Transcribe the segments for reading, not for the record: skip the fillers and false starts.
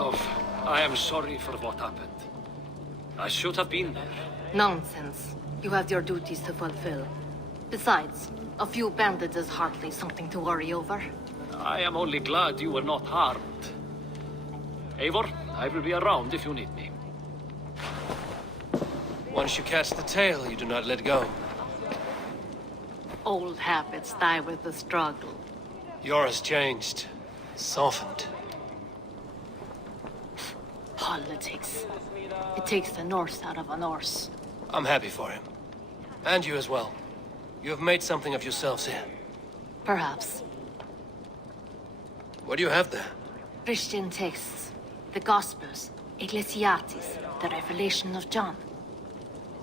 love, I am sorry for what happened. I should have been there. Nonsense. You have your duties to fulfill. Besides, a few bandits is hardly something to worry over. I am only glad you were not harmed. Eivor, I will be around if you need me. Once you catch the tail, you do not let go. Old habits die with the struggle. Yours changed. Softened. Politics. It takes the Norse out of a Norse. I'm happy for him. And you as well. You have made something of yourselves here. Perhaps. What do you have there? Christian texts. The Gospels. Ecclesiastes. The Revelation of John.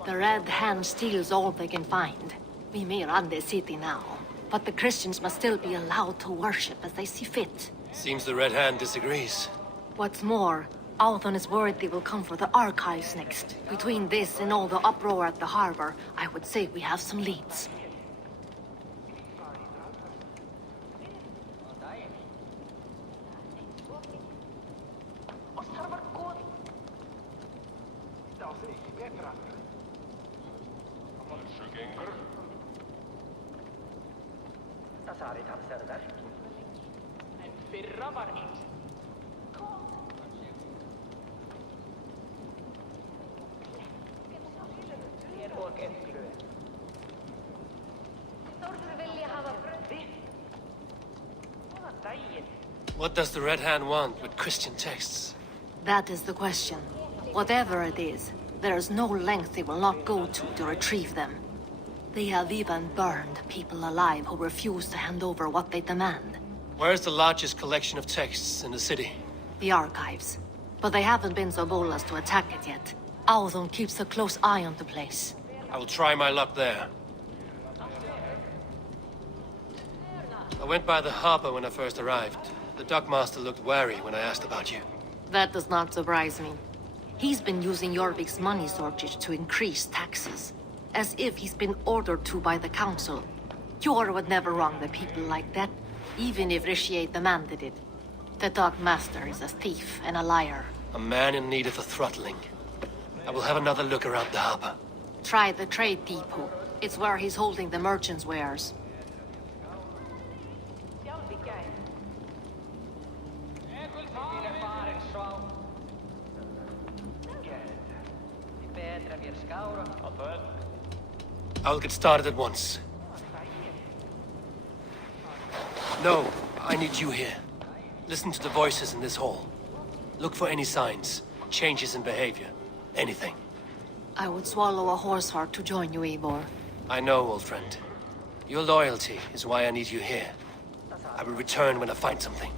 The Red Hand steals all they can find. We may run the city now, but the Christians must still be allowed to worship as they see fit. Seems the Red Hand disagrees. What's more, Althon is worried they will come for the archives next. Between this and all the uproar at the harbor, I would say we have some leads. What does the Red Hand want with Christian texts? That is the question. Whatever it is, there is no length they will not go to retrieve them. They have even burned people alive who refuse to hand over what they demand. Where is the largest collection of texts in the city? The archives. But they haven't been so bold as to attack it yet. Althon keeps a close eye on the place. I will try my luck there. I went by the harbor when I first arrived. The dockmaster looked wary when I asked about you. That does not surprise me. He's been using Jorvik's money shortage to increase taxes. As if he's been ordered to by the council. Jor would never wrong the people like that, even if Rishiate demanded it. The dockmaster is a thief and a liar. A man in need of a throttling. I will have another look around the harbor. Try the trade depot. It's where he's holding the merchants' wares. I will get started at once. No, I need you here. Listen to the voices in this hall. Look for any signs, changes in behavior, anything. I would swallow a horse heart to join you, Eivor. I know, old friend. Your loyalty is why I need you here. I will return when I find something.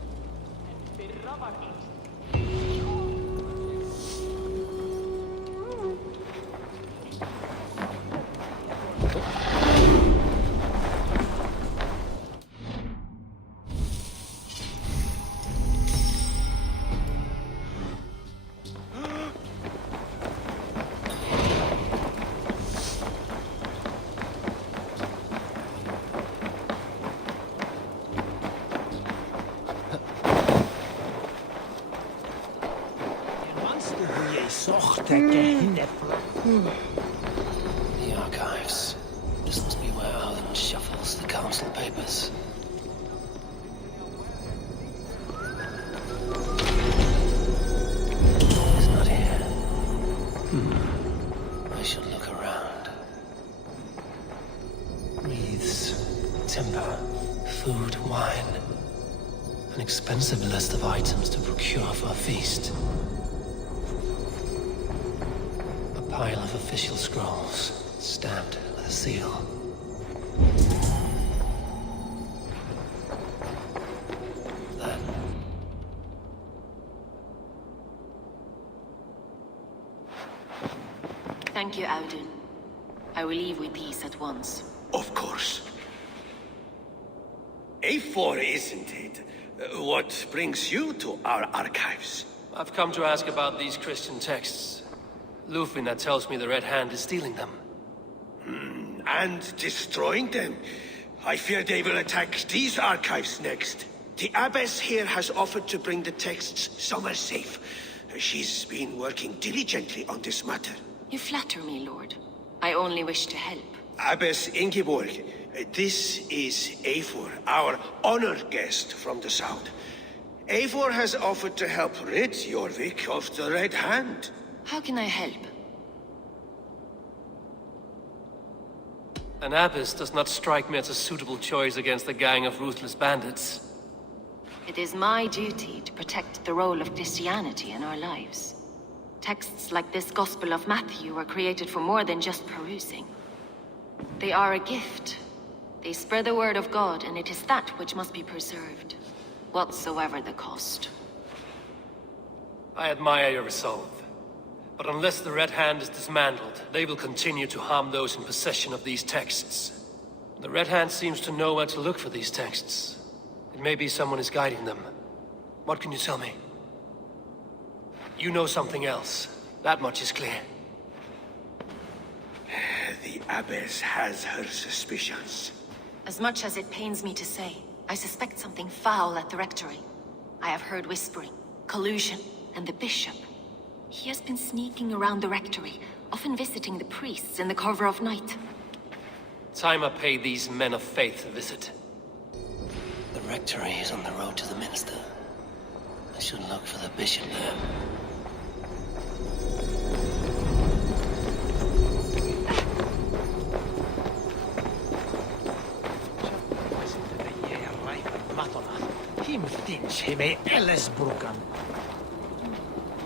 The archives. This must be where Alan shuffles the council papers. He's not here. I should look around. Wreaths, timber, food, wine. An expensive list of items to procure for a feast. Pile of official scrolls, stamped with a seal. Then... Thank you, Audun. I will leave with these at once. Of course. A4, isn't it? What brings you to our archives? I've come to ask about these Christian texts. Lufina tells me the Red Hand is stealing them. And destroying them. I fear they will attack these archives next. The abbess here has offered to bring the texts somewhere safe. She's been working diligently on this matter. You flatter me, Lord. I only wish to help. Abbess Ingeborg, this is Eivor, our honored guest from the south. Eivor has offered to help rid Jorvik of the Red Hand. How can I help? An abbess does not strike me as a suitable choice against a gang of ruthless bandits. It is my duty to protect the role of Christianity in our lives. Texts like this Gospel of Matthew were created for more than just perusing. They are a gift. They spread the word of God, and it is that which must be preserved, whatsoever the cost. I admire your resolve. But unless the Red Hand is dismantled, they will continue to harm those in possession of these texts. The Red Hand seems to know where to look for these texts. It may be someone is guiding them. What can you tell me? You know something else. That much is clear. The abbess has her suspicions. As much as it pains me to say, I suspect something foul at the rectory. I have heard whispering, collusion, and the bishop. He has been sneaking around the rectory, often visiting the priests in the cover of night. Time I pay these men of faith a visit. The rectory is on the road to the minster. I should look for the bishop there. Him thinks he may Ellisbrucken.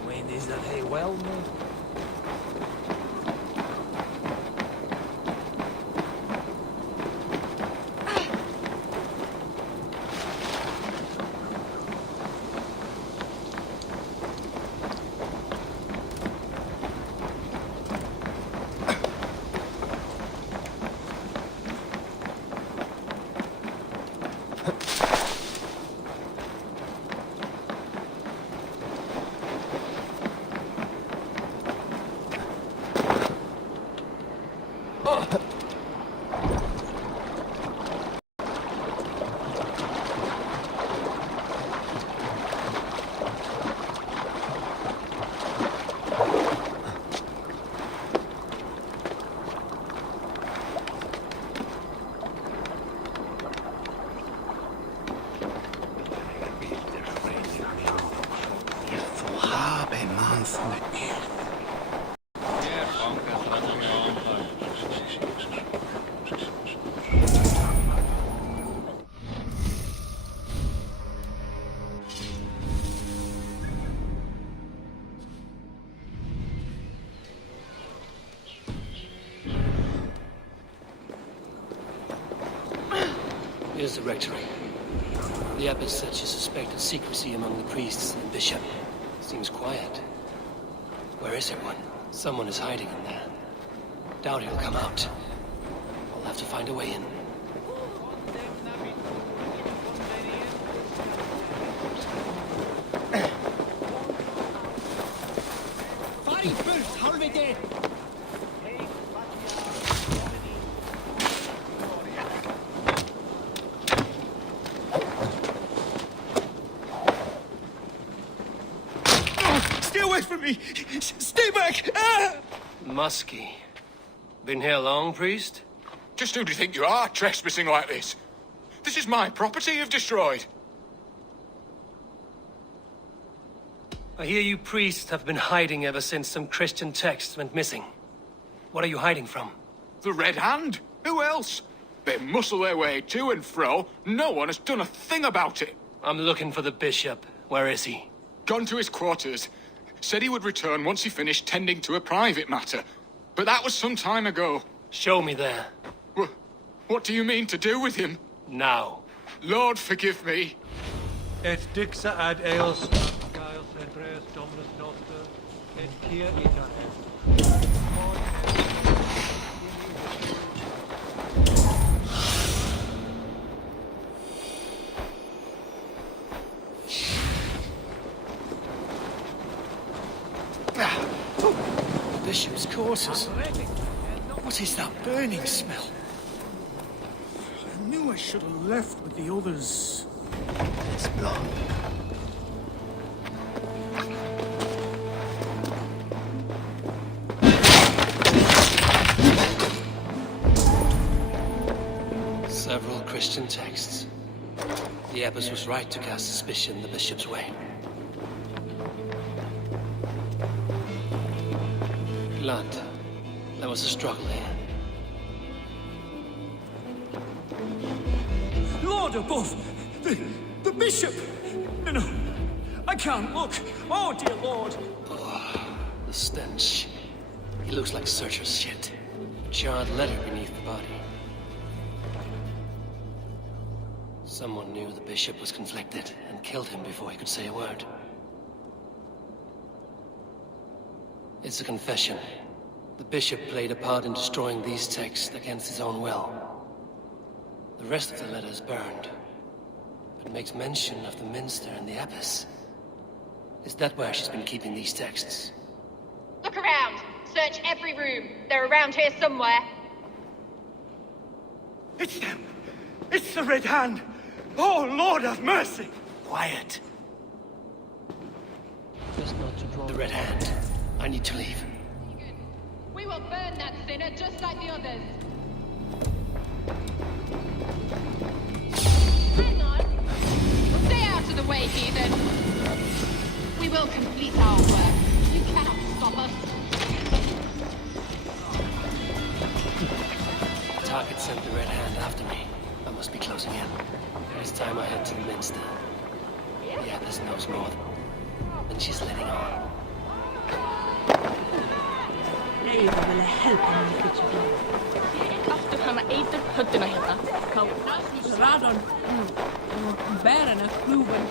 When is that he well known? Here's the rectory. The abbess said she suspected secrecy among the priests and bishop. Seems quiet. Where is everyone? Someone is hiding in there. Doubt he'll come out. I'll have to find a way in. Stay back! Ah! Muskie. Been here long, priest? Just who do you think you are, trespassing like this? This is my property you've destroyed. I hear you priests have been hiding ever since some Christian text went missing. What are you hiding from? The Red Hand? Who else? They muscle their way to and fro. No one has done a thing about it. I'm looking for the bishop. Where is he? Gone to his quarters. Said he would return once he finished tending to a private matter. But that was some time ago. Show me there. What do you mean to do with him? Now. Lord, forgive me. Et dixa ad eos Gaius Andreas Dominus Noster, et quia ita est. Bishop's quarters. What is that burning smell? I knew I should have left with the others. Let's his blood. Several Christian texts. The abbess was right to cast suspicion the bishop's way. Blood. There was a struggle here. Lord above! The bishop! No, I can't look. Oh, dear Lord. Oh, the stench. He looks like searcher's shit. A charred letter beneath the body. Someone knew the bishop was conflicted and killed him before he could say a word. It's a confession. The bishop played a part in destroying these texts against his own will. The rest of the letter is burned, but makes mention of the minster and the abbess. Is that where she's been keeping these texts? Look around! Search every room. They're around here somewhere. It's them! It's the Red Hand! Oh, Lord have mercy! Quiet. Just not to draw. The Red Hand. I need to leave. We will burn that sinner just like the others. Hang on! Stay out of the way, heathen! We will complete our work. You cannot stop us. The target sent the Red Hand after me. I must be closing in. It's time I head to the minster. The abbess knows more than she's letting on. After han ätit hötterna hela. Radon. Bären är kluven.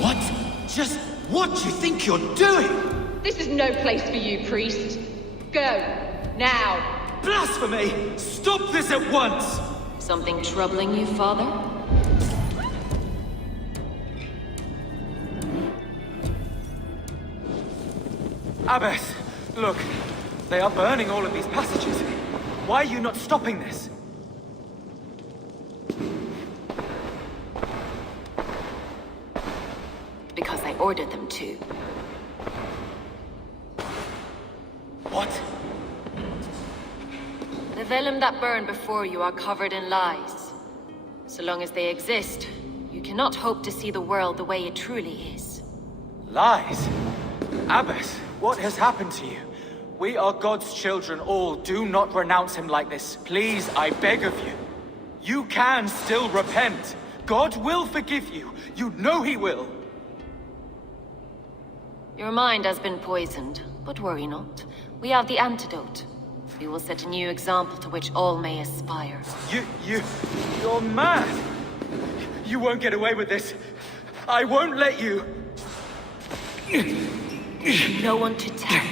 What? Just what do you think you're doing? This is no place for you, priest. Go. Now. Blasphemy! Stop this at once! Something troubling you, Father? Abbess, look. They are burning all of these passages. Why are you not stopping this? Because I ordered them to. What? The vellum that burn before you are covered in lies. So long as they exist, you cannot hope to see the world the way it truly is. Lies? Abbess, what has happened to you? We are God's children all. Do not renounce him like this. Please, I beg of you. You can still repent. God will forgive you. You know he will. Your mind has been poisoned, but worry not. We have the antidote. We will set a new example to which all may aspire. You're mad! You won't get away with this. I won't let you. No one to tell.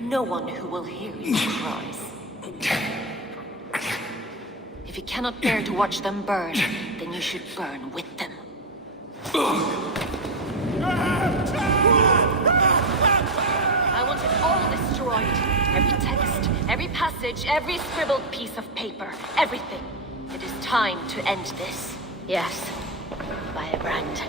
No one who will hear your cries. If you cannot bear to watch them burn, then you should burn with them. I want it all destroyed. Every text, every passage, every scribbled piece of paper. Everything. It is time to end this. Yes. By a brand.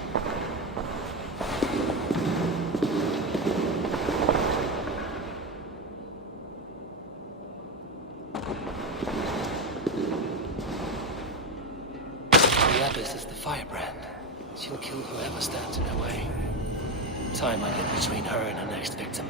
The abbess is the firebrand. She'll kill whoever stands in her way. Time I get between her and her next victim.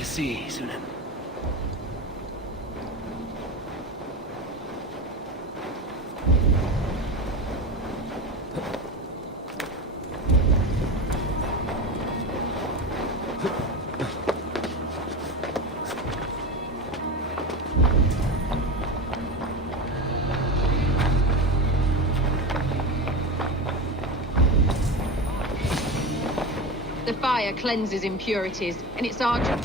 you see, Sunan. The fire cleanses impurities, and it's our job.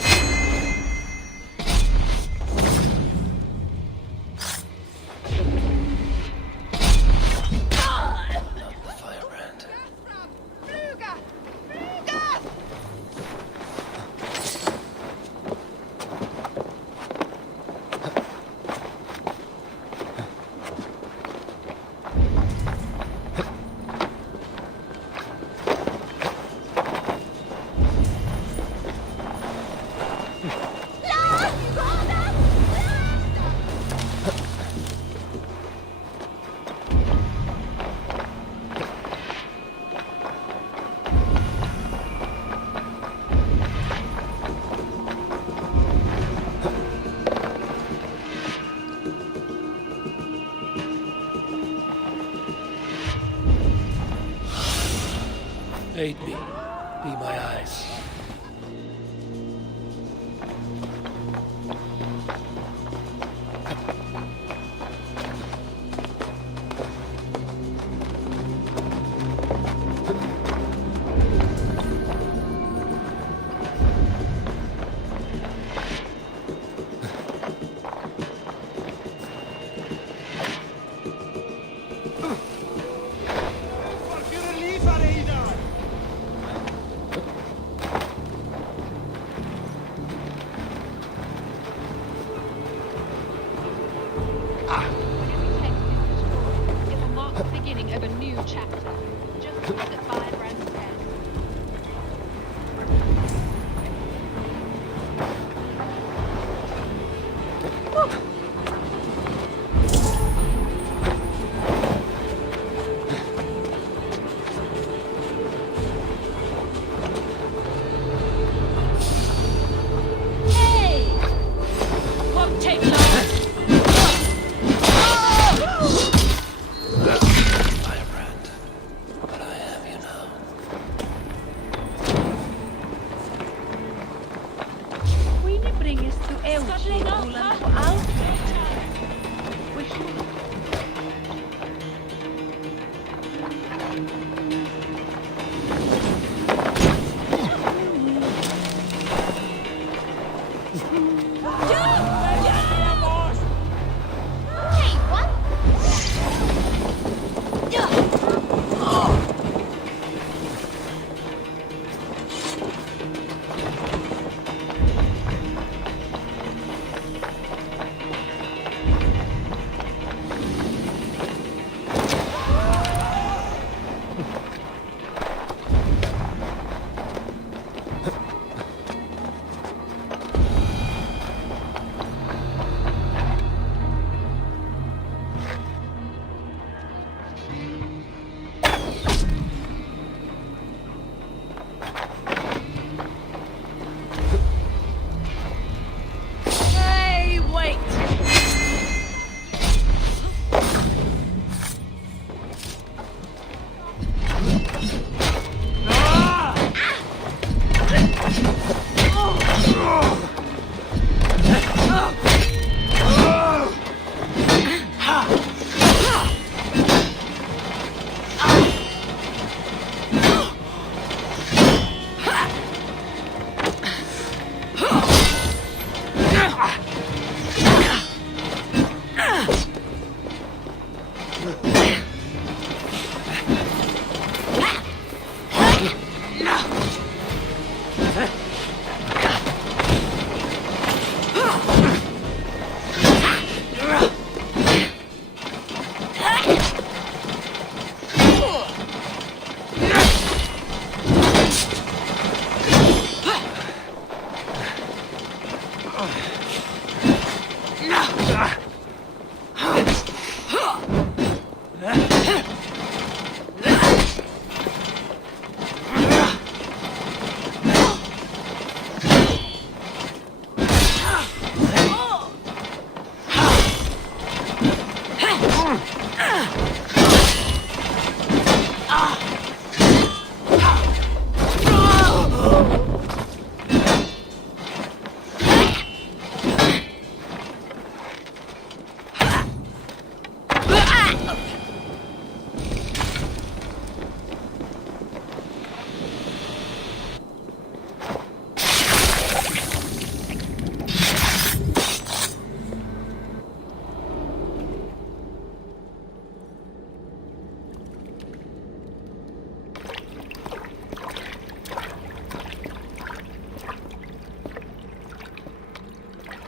Aid me. Be my eyes. It will mark the beginning of a new chapter. Just as the firebrand said. Hey! Come take love! Firebrand. But I have you now. Will you bring us to Elchie, for Alfred? We should. Hey, wait!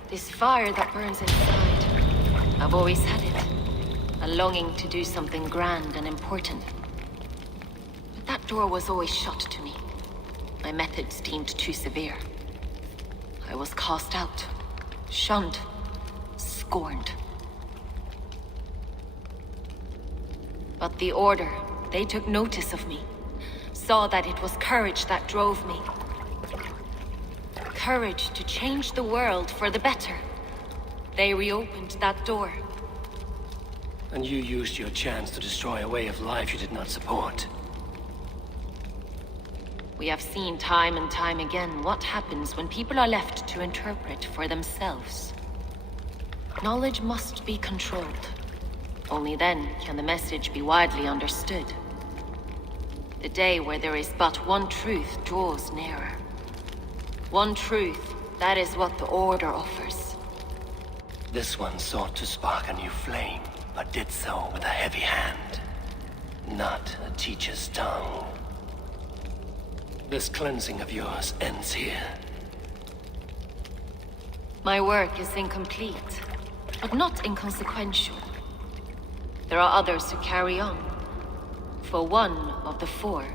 This fire that burns inside. I've always had it. A longing to do something grand and important. But that door was always shut to me. My methods deemed too severe. I was cast out, shunned, scorned. But the Order, they took notice of me. Saw that it was courage that drove me. Courage to change the world for the better. They reopened that door. And you used your chance to destroy a way of life you did not support. We have seen time and time again what happens when people are left to interpret for themselves. Knowledge must be controlled. Only then can the message be widely understood. The day where there is but one truth draws nearer. One truth, that is what the Order offers. This one sought to spark a new flame, but did so with a heavy hand. Not a teacher's tongue. This cleansing of yours ends here. My work is incomplete, but not inconsequential. There are others who carry on. For one of the four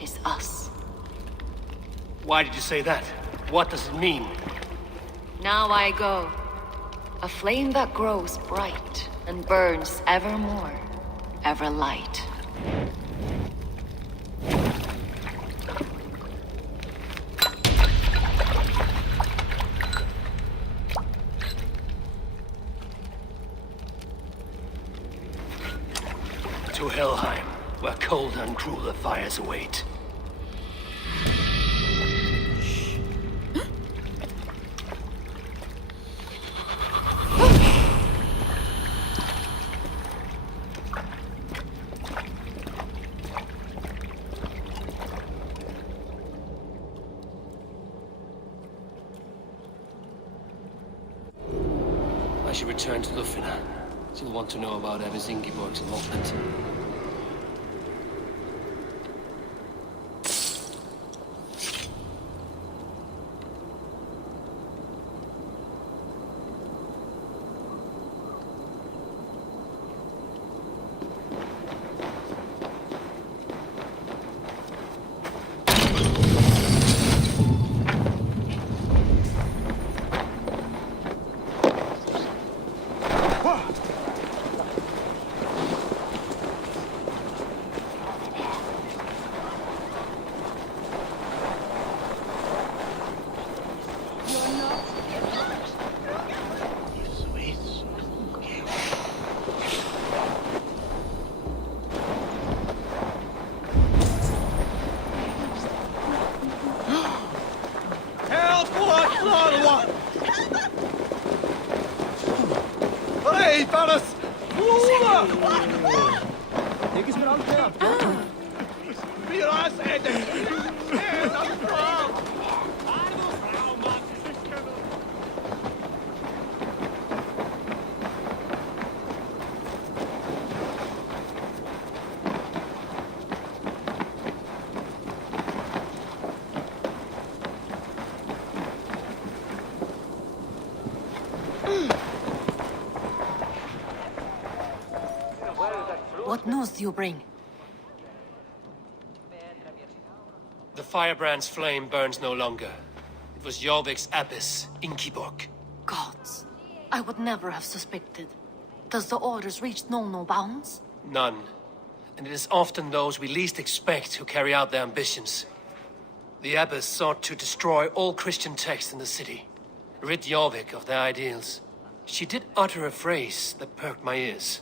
is us. Why did you say that? What does it mean? Now I go. A flame that grows bright and burns ever more, ever light. To Helheim, where colder and crueler fires await. I should return to Lufina. She'll want to know about Abbess Ingeborg's involvement. What news do you bring? The firebrand's flame burns no longer. It was Jorvik's abbess, Ingeborg. Gods, I would never have suspected. Does the orders reach no bounds? None. And it is often those we least expect who carry out their ambitions. The abbess sought to destroy all Christian texts in the city, rid Jorvik of their ideals. She did utter a phrase that perked my ears.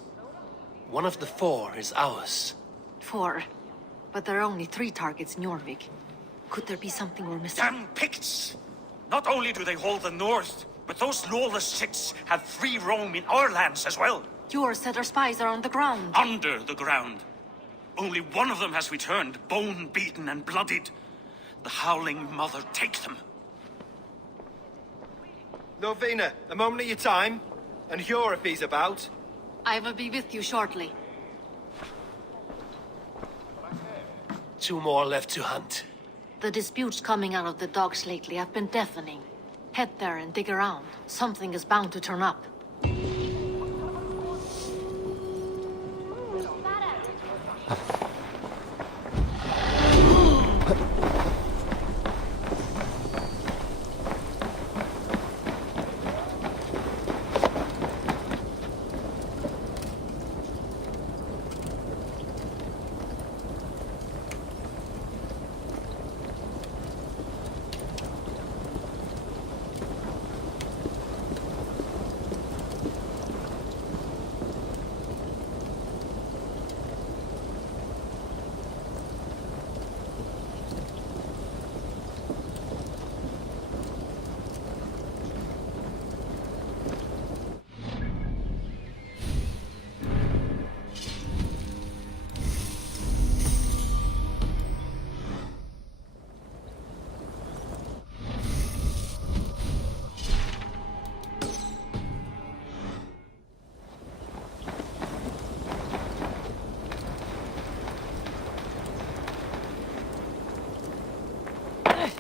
One of the four is ours. 4. But there are only 3 targets in Jorvik. Could there be something we're missing? Damn Picts! Not only do they hold the north, but those lawless Siths have free roam in our lands as well. Yours said our spies are on the ground. Under the ground. Only one of them has returned, bone-beaten and bloodied. The Howling Mother take them. Lovina, a moment of your time. And Hjor if he's about. I will be with you shortly. 2 more left to hunt. The disputes coming out of the docks lately have been deafening. Head there and dig around. Something is bound to turn up.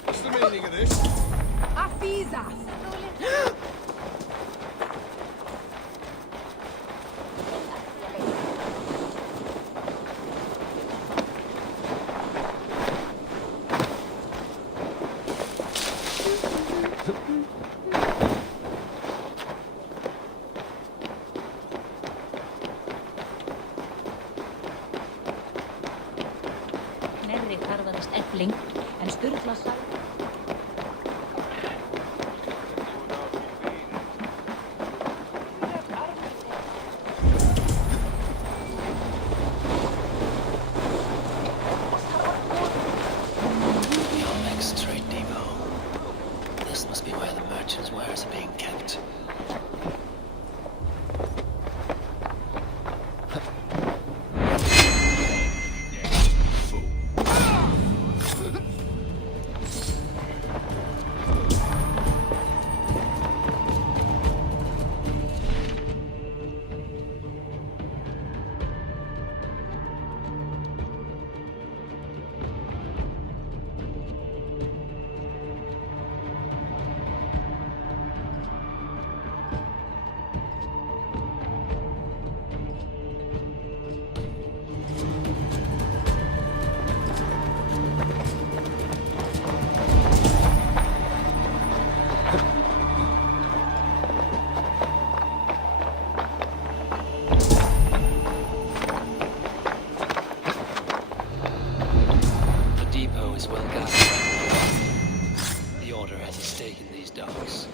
What's the meaning of this? Afiza! Nærri karfaðist Efling, en Sturla sagði... Your next trade depot. This must be where the merchants' wares are being kept. Is well guarded. The Order has a stake in these docks.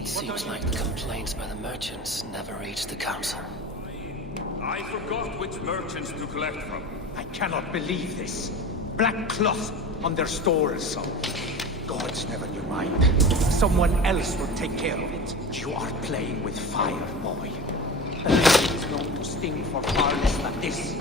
It seems like the complaints by the merchants never reached the council. I forgot which merchants to collect from. I cannot believe this. Black cloth on their stores. Gods never knew mine. Someone else will take care of it. You are playing with fire, boy. The lady is known to sting for far less than this.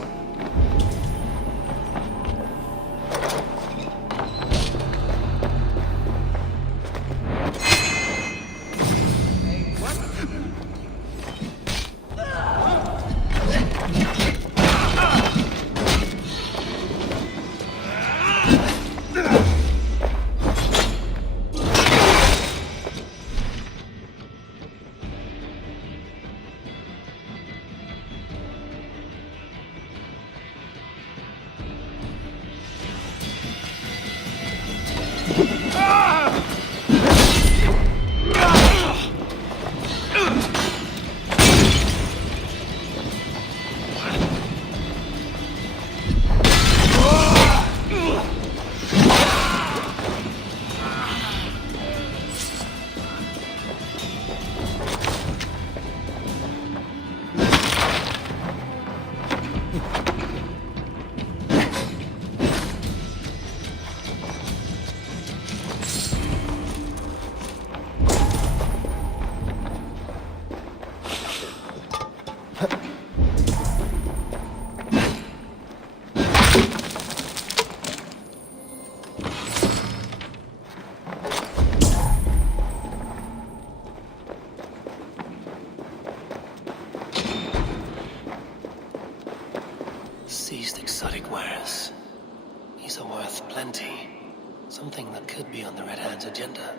agenda.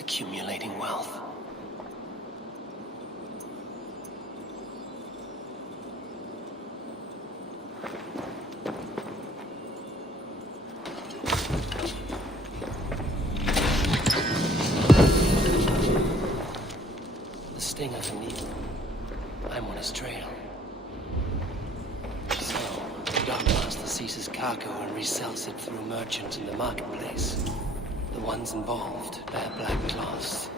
Accumulating wealth. The sting of the needle. I'm on his trail. So, the Darkmaster seizes cargo and resells it through merchants in the marketplace. The ones involved bear black cloths.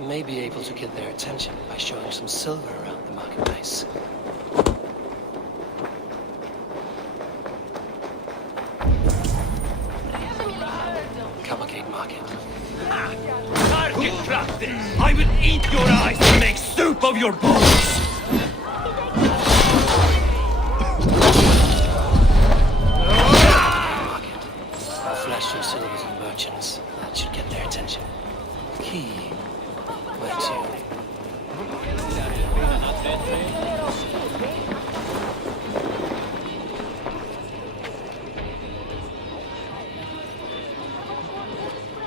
We may be able to get their attention by showing some silver around the marketplace. Cavalcade Market. Target practice! I will eat your eyes and make soup of your bones! I'll flash some silvers and merchants. That should get their attention. Key. Where to?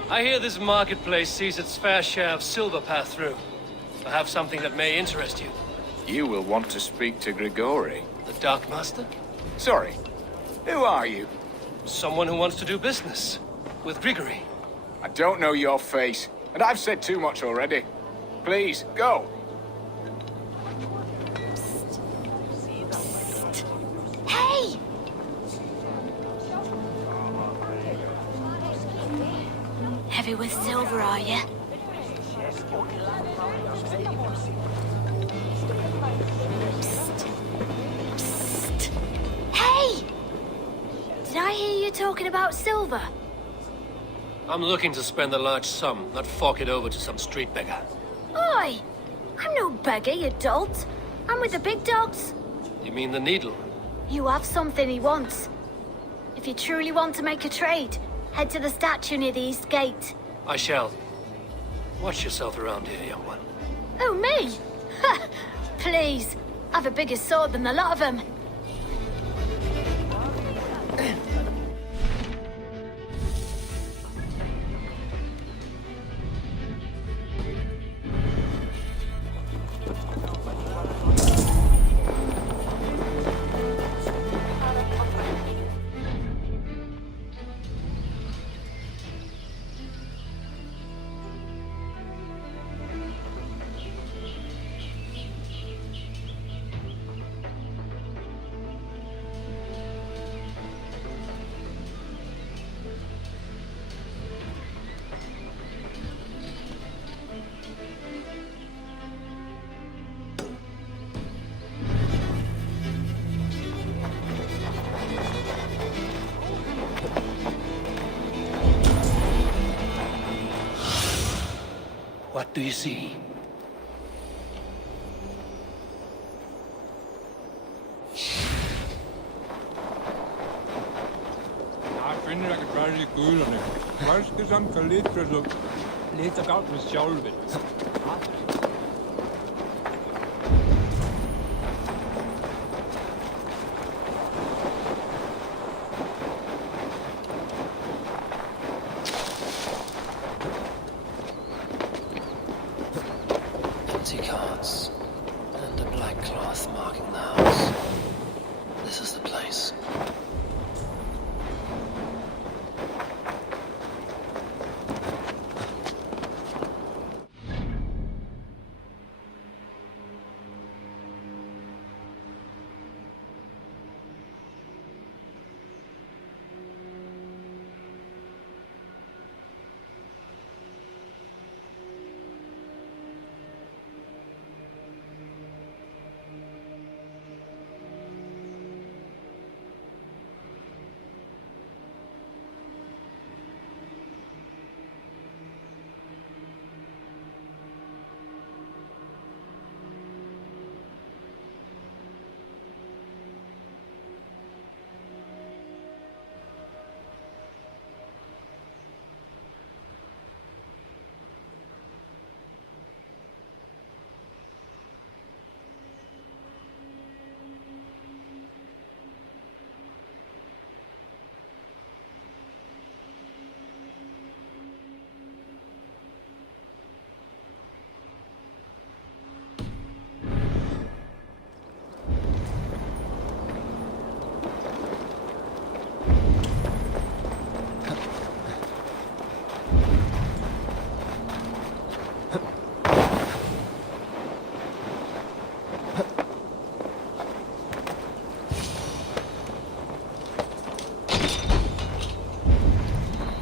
I hear this marketplace sees its fair share of silver pass through. I have something that may interest you. You will want to speak to Grigori. The Dark Master? Sorry. Who are you? Someone who wants to do business. With Grigori. I don't know your face, and I've said too much already. Please, go. Hey! Heavy with silver, are you? Hey! Did I hear you talking about silver? I'm looking to spend a large sum, not fork it over to some street beggar. Oi! I'm no beggar, you dolt. I'm with the big dogs. You mean the needle? You have something he wants. If you truly want to make a trade, head to the statue near the east gate. I shall. Watch yourself around here, young one. Oh, me? Ha! Please. I've a bigger sword than the lot of them. What do you see? Jeg finder ikke bare de guderne. Måske som kan lidt produkt. Lidt af godt med sjolvet. Empty carts. And a black cloth marking the house. This is the place.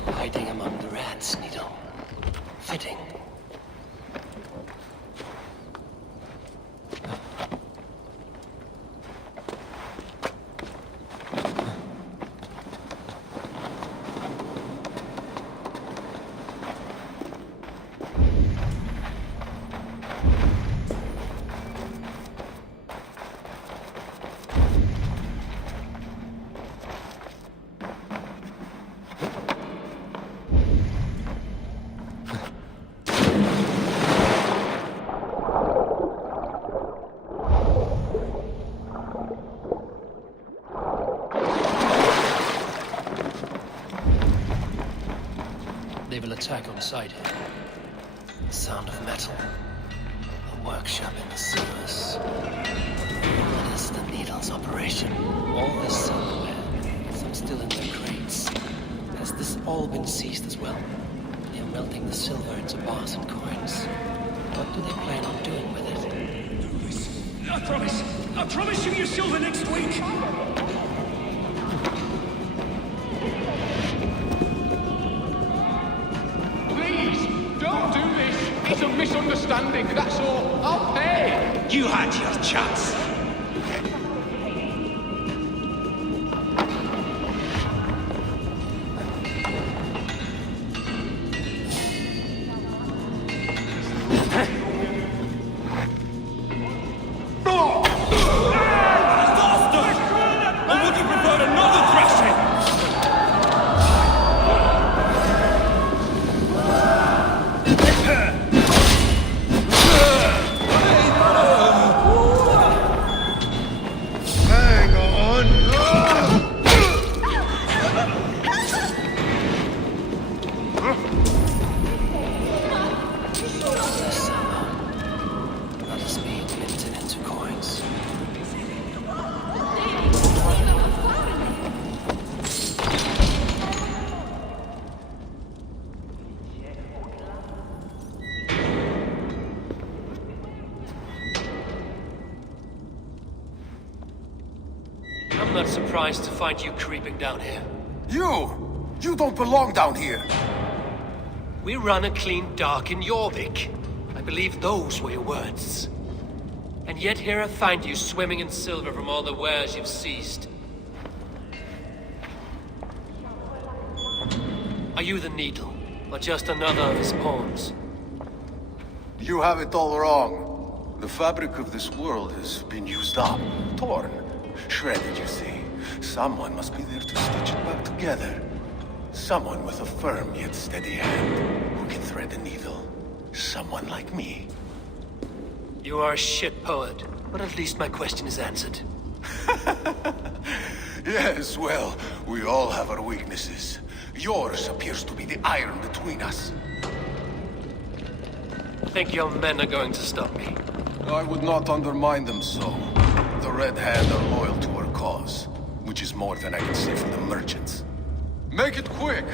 Hiding among the rats, Needle. Fitting. They will attack on sight here. The sound of metal. A workshop in the sewers. What is the Needle's operation? All this silverware, some still in their crates. Has this all been seized as well? They are melting the silver into bars and coins. What do they plan on doing with it? Do this. I promise you your silver next week. It's a misunderstanding, that's all. I'll pay. You had your chance. I'm not surprised to find you creeping down here. You don't belong down here. We run a clean dock in Jorvik. I believe those were your words. And yet here I find you swimming in silver from all the wares you've seized. Are you the Needle, or just another of his pawns? You have it all wrong. The fabric of this world has been used up, torn, shredded, you see. Someone must be there to stitch it back together. Someone with a firm yet steady hand, who can thread a needle. Someone like me. You are a shit poet, but at least my question is answered. Yes, well, we all have our weaknesses. Yours appears to be the iron between us. Think your men are going to stop me? I would not undermine them so. The Red Hand are loyal to our cause, which is more than I can say for the merchants. Make it quick!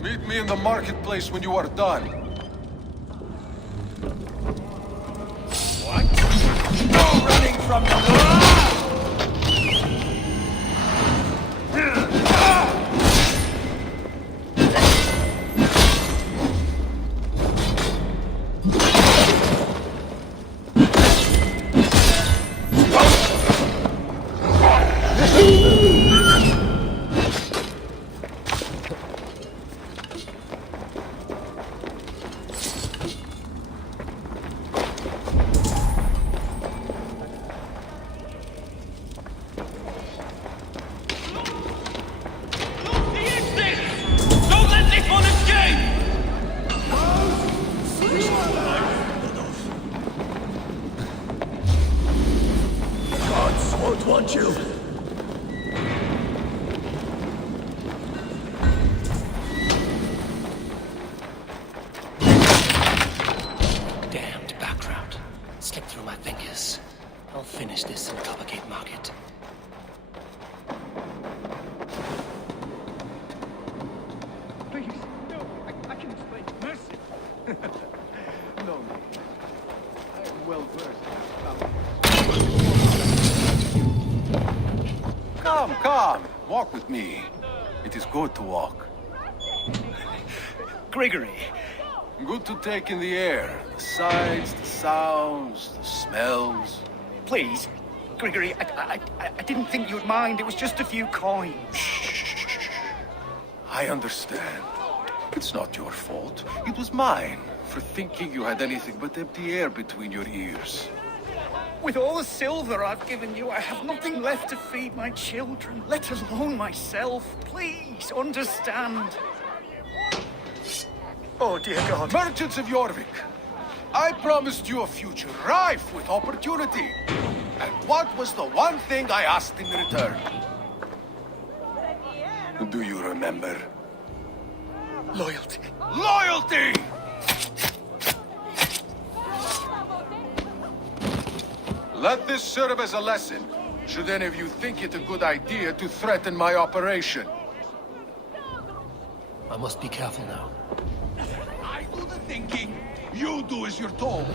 Meet me in the marketplace when you are done. What? No running from the... Won't want you. Damned background. Slipped through my fingers. I'll finish this in Coppergate Market. Please, no, I can explain. Mercy. No, no. Come, come. Walk with me. It is good to walk. Gregory. Good to take in the air. The sights, the sounds, the smells. Please, Gregory, I didn't think you'd mind. It was just a few coins. I understand. It's not your fault. It was mine for thinking you had anything but empty air between your ears. With all the silver I've given you, I have nothing left to feed my children, let alone myself. Please, understand. Oh, dear God. Merchants of Jorvik, I promised you a future rife with opportunity. And what was the one thing I asked in return? Do you remember? Loyalty. Loyalty! Let this serve as a lesson, should any of you think it a good idea to threaten my operation. I must be careful now. I do the thinking. You do as you're told.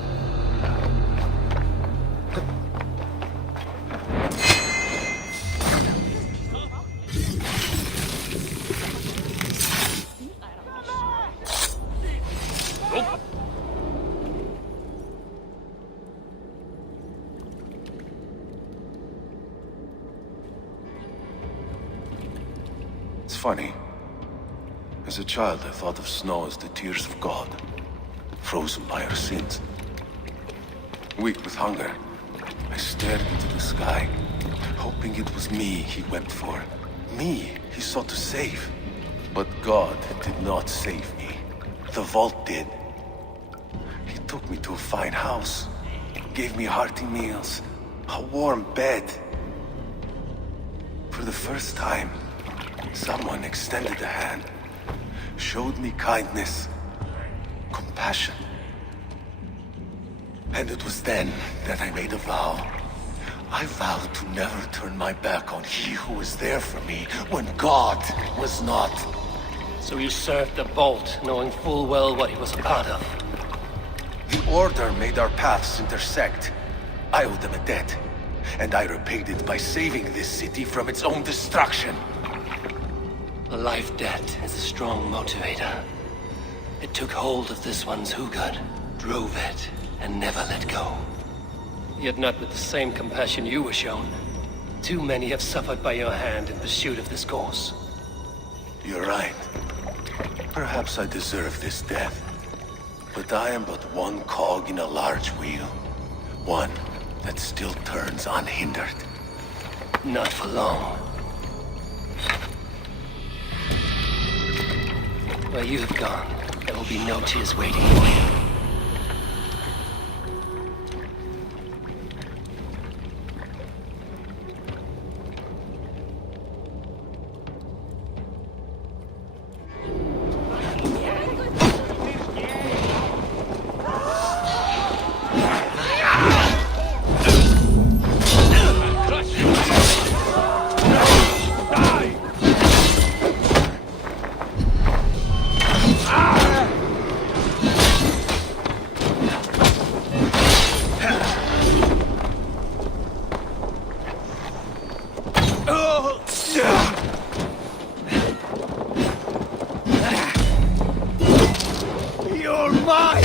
It's funny. As a child, I thought of snow as the tears of God, frozen by our sins. Weak with hunger, I stared into the sky, hoping it was me he wept for. Me he sought to save. But God did not save me. The vault did. He took me to a fine house, gave me hearty meals, a warm bed. For the first time, someone extended a hand, showed me kindness, compassion. And it was then that I made a vow. I vowed to never turn my back on he who was there for me when God was not. So you served the Bolt, knowing full well what he was a part of. The Order made our paths intersect. I owed them a debt, and I repaid it by saving this city from its own destruction. A life debt is a strong motivator. It took hold of this one's Hugad, drove it, and never let go. Yet not with the same compassion you were shown. Too many have suffered by your hand in pursuit of this course. You're right. Perhaps I deserve this death. But I am but one cog in a large wheel. One that still turns unhindered. Not for long. Where you have gone, there will be no tears waiting for you. You're mine!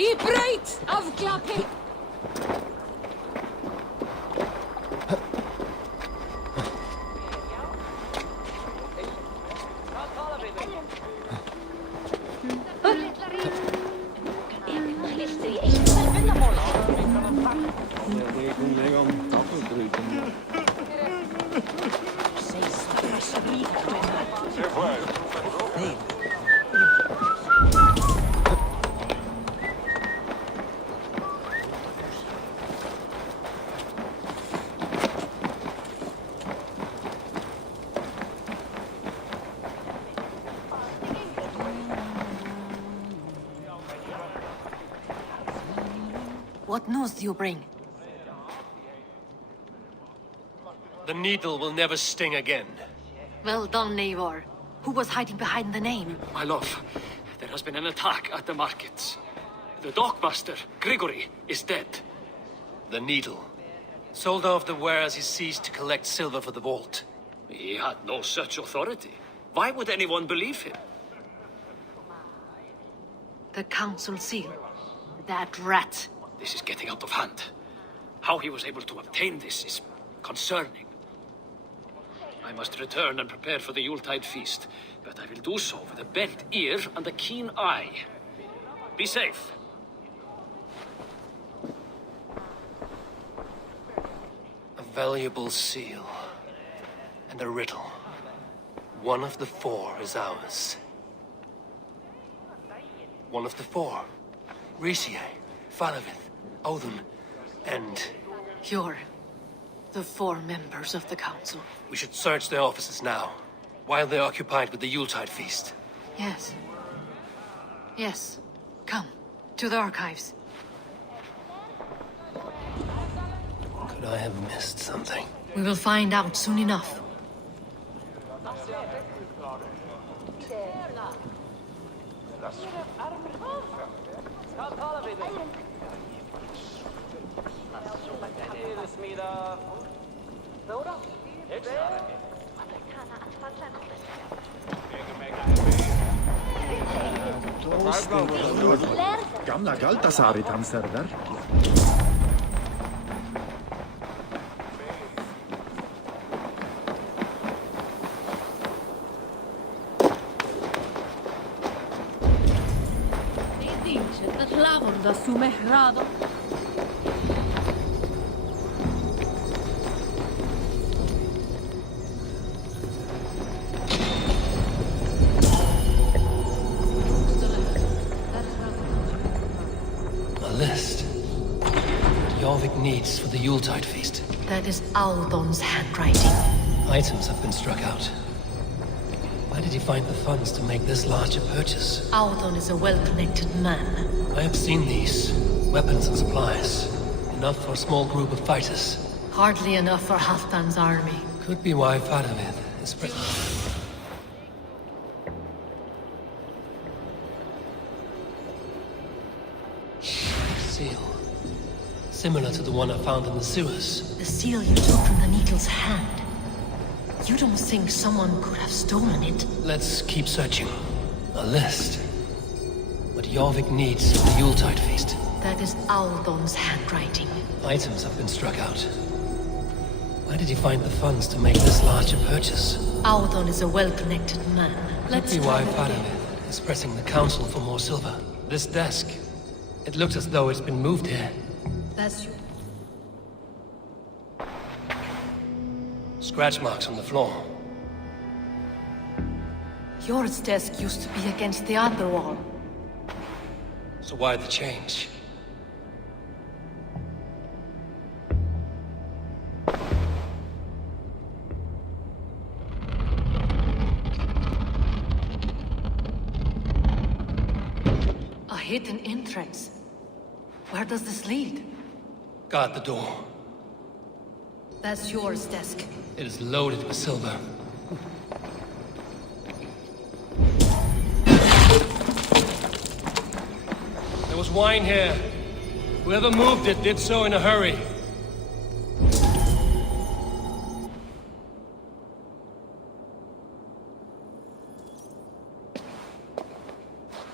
Í braut af glapi! Hey. news do you bring? The needle will never sting again. Well done, Eivor. Who was hiding behind the name? My love, there has been an attack at the markets. The dockmaster, Grigory, is dead. The needle. Sold off the ware as he ceased to collect silver for the vault. He had no such authority. Why would anyone believe him? The council seal. That rat. This is getting out of hand. How he was able to obtain this is concerning. I must return and prepare for the Yuletide feast, but I will do so with a bent ear and a keen eye. Be safe. A valuable seal. And a riddle. One of the four is ours. One of the four. Risie, Falavith, Odin, and... You're the 4 members of the council. We should search their offices now, while they're occupied with the Yuletide feast. Yes. Yes. Come, to the archives. Could I have missed something? We will find out soon enough. Gamla Galtasari tanser da su mehrado. A list. What Jorvik needs for the Yuletide feast. That is Aldon's handwriting. Items have been struck out. Where did he find the funds to make this large a purchase? Aldon is a well-connected man. I have seen these. Weapons and supplies. Enough for a small group of fighters. Hardly enough for Halfdan's army. Could be why Faravith is present. Seal. Similar to the one I found in the sewers. The seal you took from the needle's hand. You don't think someone could have stolen it? Let's keep searching. A list. What Jorvik needs for the Yuletide feast. That is Aldon's handwriting. Items have been struck out. Where did he find the funds to make this large a purchase? Aldon is a well-connected man. Let's see why Faravith is pressing the council for more silver. This desk. It looks as though it's been moved here. That's... Scratch marks on the floor. Yours desk used to be against the other wall. So why the change? A hidden entrance. Where does this lead? Guard the door. That's yours desk. It is loaded with silver. There was wine here. Whoever moved it did so in a hurry.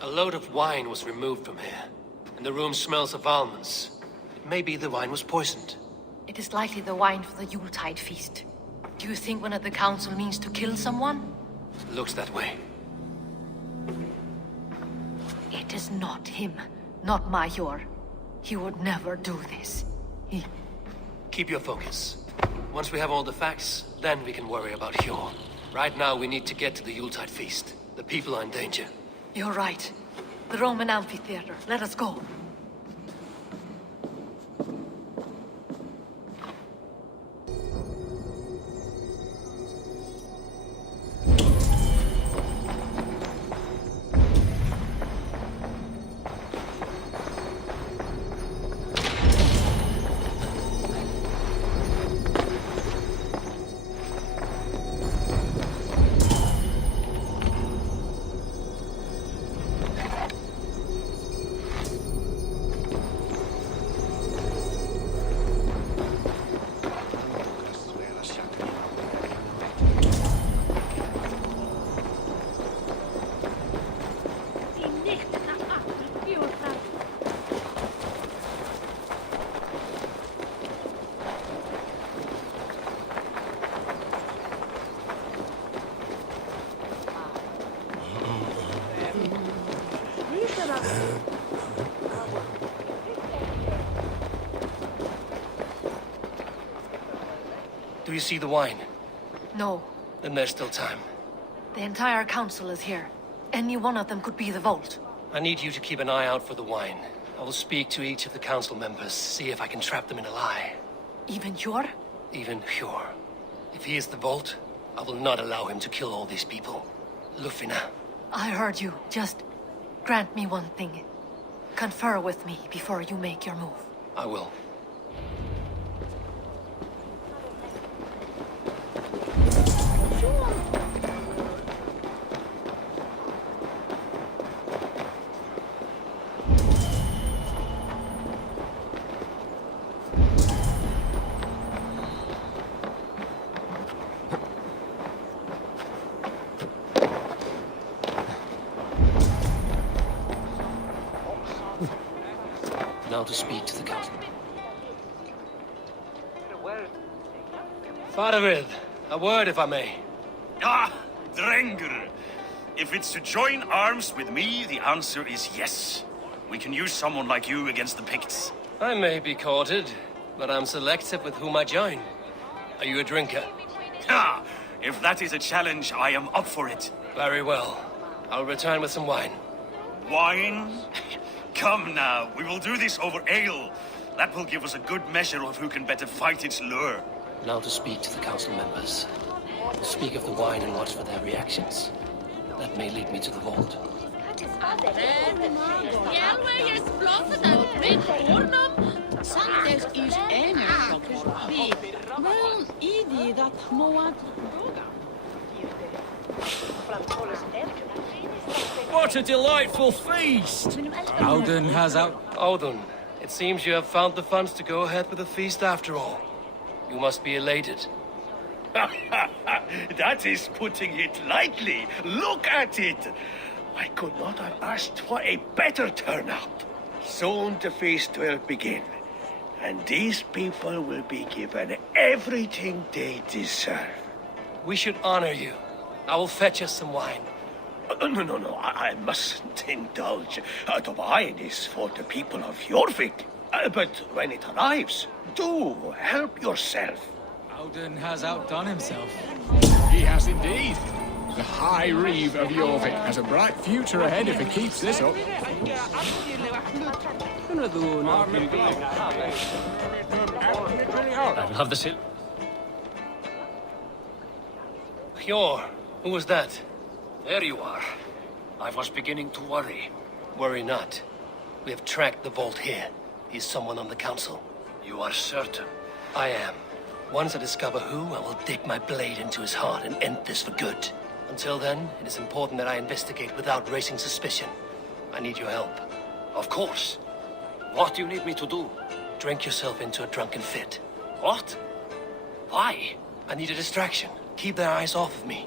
A load of wine was removed from here, and the room smells of almonds. It may be the wine was poisoned. It is likely the wine for the Yuletide feast. Do you think one of the council means to kill someone? Looks that way. It is not him, not Major. He would never do this. Keep your focus. Once we have all the facts, then we can worry about Hjor. Right now, we need to get to the Yuletide feast. The people are in danger. You're right. The Roman amphitheater. Let us go. Do you see the wine? No. Then there's still time. The entire council is here. Any one of them could be the Vault. I need you to keep an eye out for the wine. I will speak to each of the council members, see if I can trap them in a lie. Even Hjor? Even Hjor. If he is the Vault, I will not allow him to kill all these people. Lufina. I heard you. Just grant me one thing. Confer with me before you make your move. I will. Now to speak to the council. Faravid, a word if I may. Ah, Drengr. If it's to join arms with me, the answer is yes. We can use someone like you against the Picts. I may be courted, but I'm selective with whom I join. Are you a drinker? Ha! If that is a challenge, I am up for it. Very well. I'll return with some wine. Wine? Come now, we will do this over ale. That will give us a good measure of who can better fight its lure. Now to speak to the council members. Speak of the wine and watch for their reactions. That may lead me to the vault. What a delightful feast! Audun has out. Audun, it seems you have found the funds to go ahead with the feast after all. You must be elated. That is putting it lightly. Look at it. I could not have asked for a better turnout. Soon the feast will begin, and these people will be given everything they deserve. We should honor you. I will fetch us some wine. No, I mustn't indulge. The wine is for the people of Jorvik. But when it arrives, do help yourself. Audun has outdone himself. He has indeed. The High Reeve of Jorvik has a bright future ahead if he keeps this up. I will have the sil... Hjor, who was that? There you are. I was beginning to worry. Worry not. We have tracked the Vault here. He's someone on the council. You are certain? I am. Once I discover who, I will dig my blade into his heart and end this for good. Until then, it is important that I investigate without raising suspicion. I need your help. Of course. What do you need me to do? Drink yourself into a drunken fit. What? Why? I need a distraction. Keep their eyes off of me.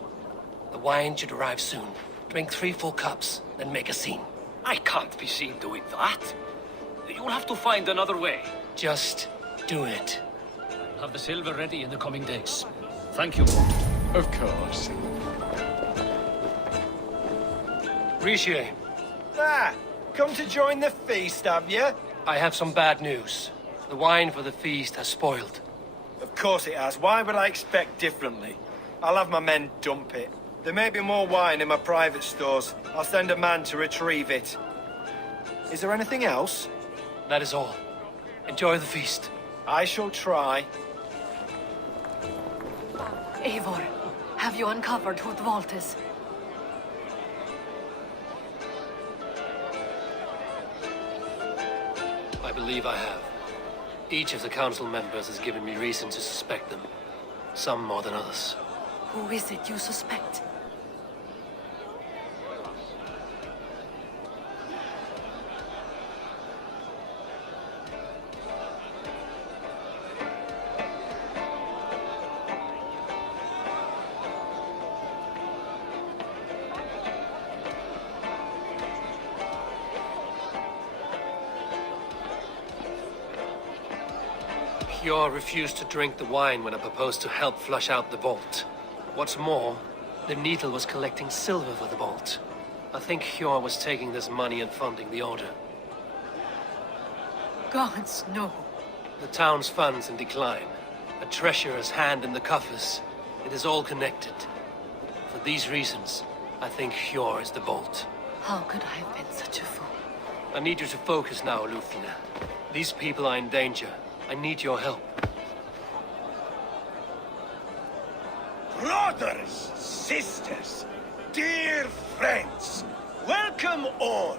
The wine should arrive soon. Drink 3 full cups, then make a scene. I can't be seen doing that. You'll have to find another way. Just do it. I'll have the silver ready in the coming days. Thank you. Of course. Rishi. Ah, come to join the feast, have you? I have some bad news. The wine for the feast has spoiled. Of course it has. Why would I expect differently? I'll have my men dump it. There may be more wine in my private stores. I'll send a man to retrieve it. Is there anything else? That is all. Enjoy the feast. I shall try. Eivor, have you uncovered who the Vault is? I believe I have. Each of the council members has given me reason to suspect them. Some more than others. Who is it you suspect? Hjor refused to drink the wine when I proposed to help flush out the Vault. What's more, the Needle was collecting silver for the Vault. I think Hjor was taking this money and funding the Order. Gods, no. The town's funds in decline. A treacherous hand in the coffers. It is all connected. For these reasons, I think Hjor is the bolt. How could I have been such a fool? I need you to focus now, Lufina. These people are in danger. I need your help. Brothers, sisters, dear friends, welcome all.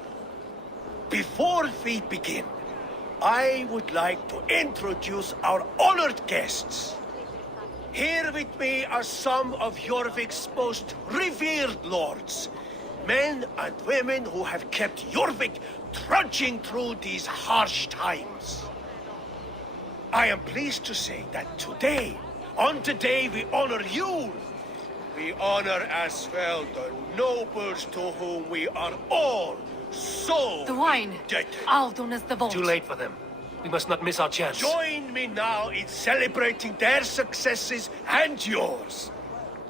Before we begin, I would like to introduce our honored guests. Here with me are some of Jorvik's most revered lords. Men and women who have kept Jorvik trudging through these harsh times. I am pleased to say that today, on the day we honor you, we honor as well the nobles to whom we are all so The wine! indebted. Aldon is the vault. Too late for them. We must not miss our chance. Join me now in celebrating their successes and yours.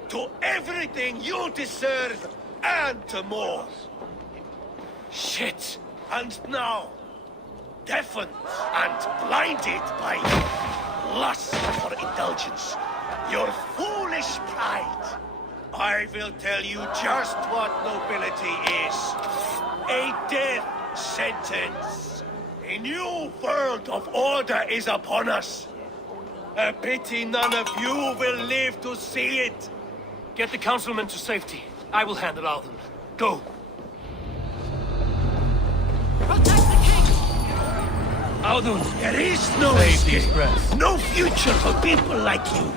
To everything you deserve and to more. Shit! And now, deafened and blinded by lust for indulgence, your foolish pride, I will tell you just what nobility is. A death sentence. A new world of order is upon us. A pity none of you will live to see it. Get the councilmen to safety. I will handle Alden. Go. Audun, there is no Save these escape. breaths. No future for people like you.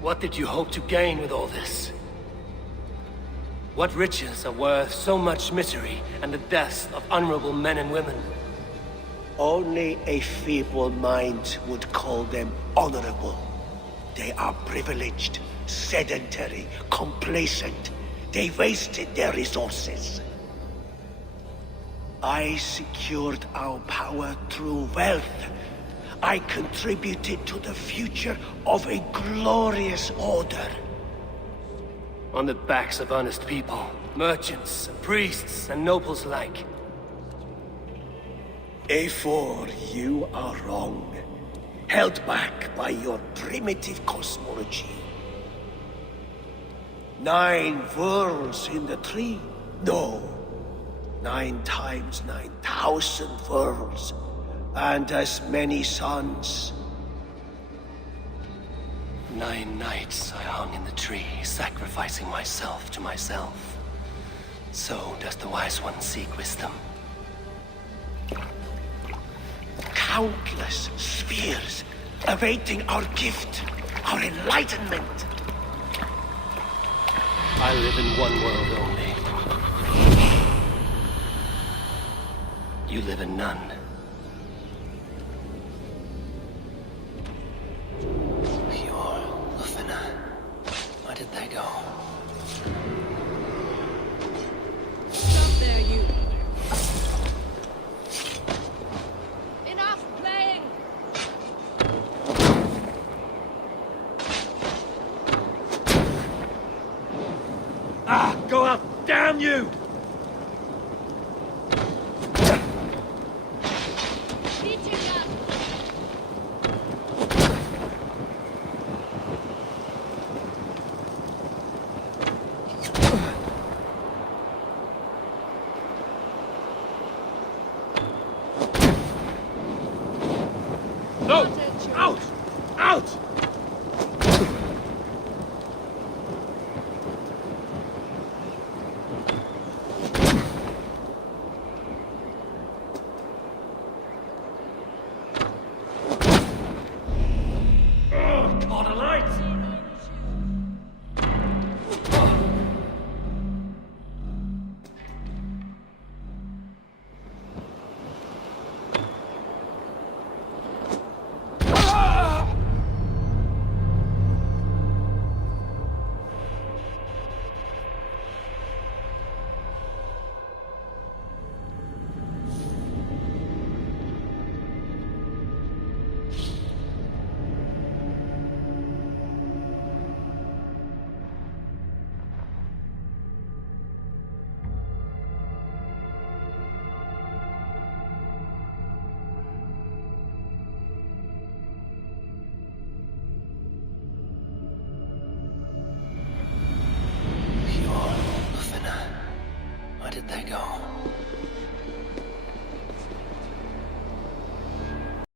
What did you hope to gain with all this? What riches are worth so much misery and the deaths of honorable men and women? Only a feeble mind would call them honorable. They are privileged, sedentary, complacent. They wasted their resources. I secured our power through wealth. I contributed to the future of a glorious order. On the backs of honest people, merchants, and priests, and nobles alike. Eivor, you are wrong. Held back by your primitive cosmology. 9 worlds in the tree? No. 9 times 9,000 worlds. And as many suns. 9 nights I hung in the tree, sacrificing myself to myself. So does the wise one seek wisdom. Countless spheres awaiting our gift, our enlightenment. I live in one world only. You live in none. Where did they go? Stop there, you! Enough playing! Ah, go up! Damn you! Out!